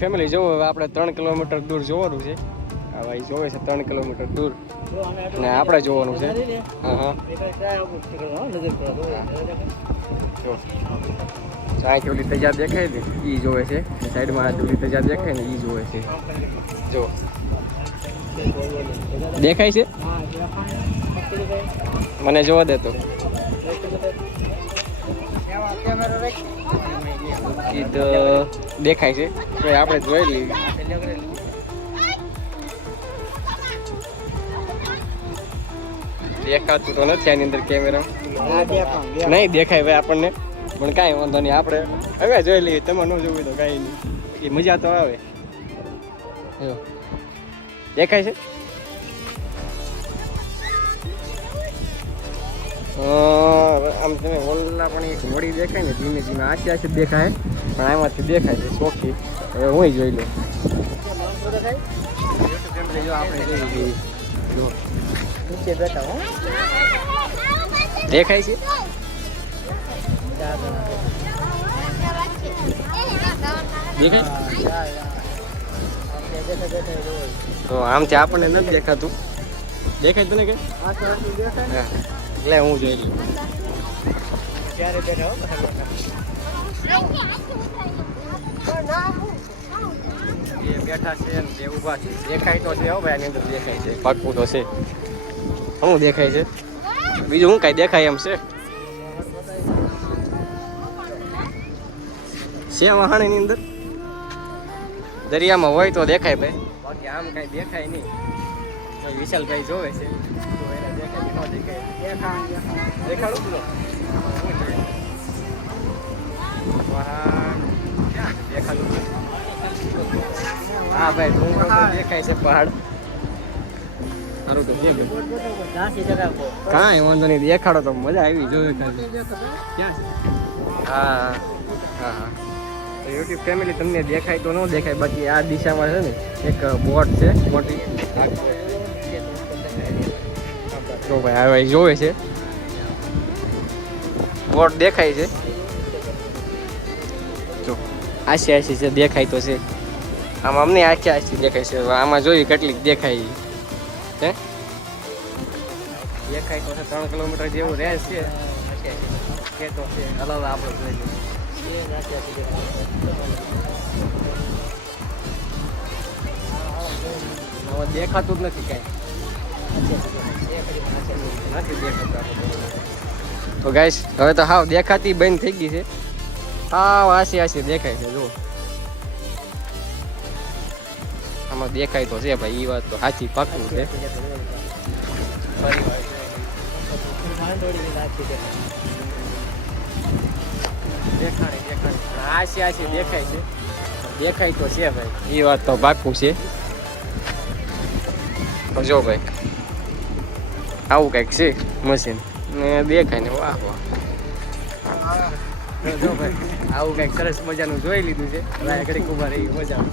Family જોવો હવે આપણે 3 કિલોમીટર દૂર જોવાનું છે. આ ભાઈ જોવે છે 3 કિલોમીટર દૂર ને આપણે જોવાનું છે. હા હા જો સાઈડ ઓલી તજા દેખાય ને એ જોવે છે, સાઈડમાં ઓલી તજા દેખાય ને એ જોવે છે. જો દેખાય છે, મને જોવા દે તો. દેખાય છે તો આપણે જોઈ લઈએ. દેખાતું તો નથી આની અંદર કેમેરા, નહીં દેખાય ભાઈ આપણને, પણ કાંઈ વાંધો નહીં, આપણે હવે જોઈ લઈએ. તમે ન જોવું તો કાંઈ નહીં, એ મજા તો આવે. દેખાય છે આમ તમે ઓલા પણ એક વળી દેખાય ને ધીમે ધીમે આછી આછી દેખાય, પણ આમાંથી દેખાય છે ચોખ્ખી. હવે હું જોઈ લઉં. જો આપણે જોઈ નીચે બેઠા દેખાય છે. દેખાય તો આમથી આપણને નથી દેખાતું. દેખાય તને કે એટલે હું જોઈ લઉં. એ બેઠા છે ને જે ઊભા છે દેખાય તો છે. હવે આની અંદર દેખાય છે, પાકું તો છે. શું દેખાય છે બીજું હું કાંઈ દેખાય એમ છે? વહાણીની અંદર દરિયામાં હોય તો દેખાય ભાઈ, બાકી આમ કાંઈ દેખાય નહીં. વિશાલભાઈ જોવે છે તો એને દેખાય ન દેખાય. દેખાડું પેલો દેખાડું. હા ભાઈ ડુંગરો દેખાય છે, પહાડ. સારું તો કાંઈ વાંધો નહીં, દેખાડો તો મજા આવી જોયું. ક્યાં છે? હા હા હા યુટ્યુબ ફેમિલી તમને દેખાય તો ન દેખાય, બાકી આ દિશામાં છે ને એક બોટ છે મોટી. જો ભાઈ હવે જોવે છે, બોટ દેખાય છે. જો આશી આશી છે, દેખાય તો છે. આમાં અમને આખી આશી દેખાય છે. આમાં જોઈએ કેટલીક દેખાય છે. દેખાય તો છે 3 કિલોમીટર જેવું રેન્જ છે. તો છે હલાવ આપણે જોઈ લઈએ. દેખાતું જ નથી કાંઈ, નથી દેખાતું. તો ગાઈસ હવે તો હાવ દેખાતી બંધ થઈ ગઈ છે. હાવ આસી આસી દેખાય છે. જો આમાં દેખાય તો છે ભાઈ, એ વાત તો સાચી, પાકું છે. આસી આસી દેખાય છે, દેખાય તો છે ભાઈ, એ વાત તો પાકું છે. તો જો ભાઈ આવું કંઈક છે મશીન ને દેખાય ને વાહ વાહ. જો ભાઈ આવું કંઈક સરસ મજાનું જોઈ લીધું છે. ઘડીક ઉભા રહી મજા આવે.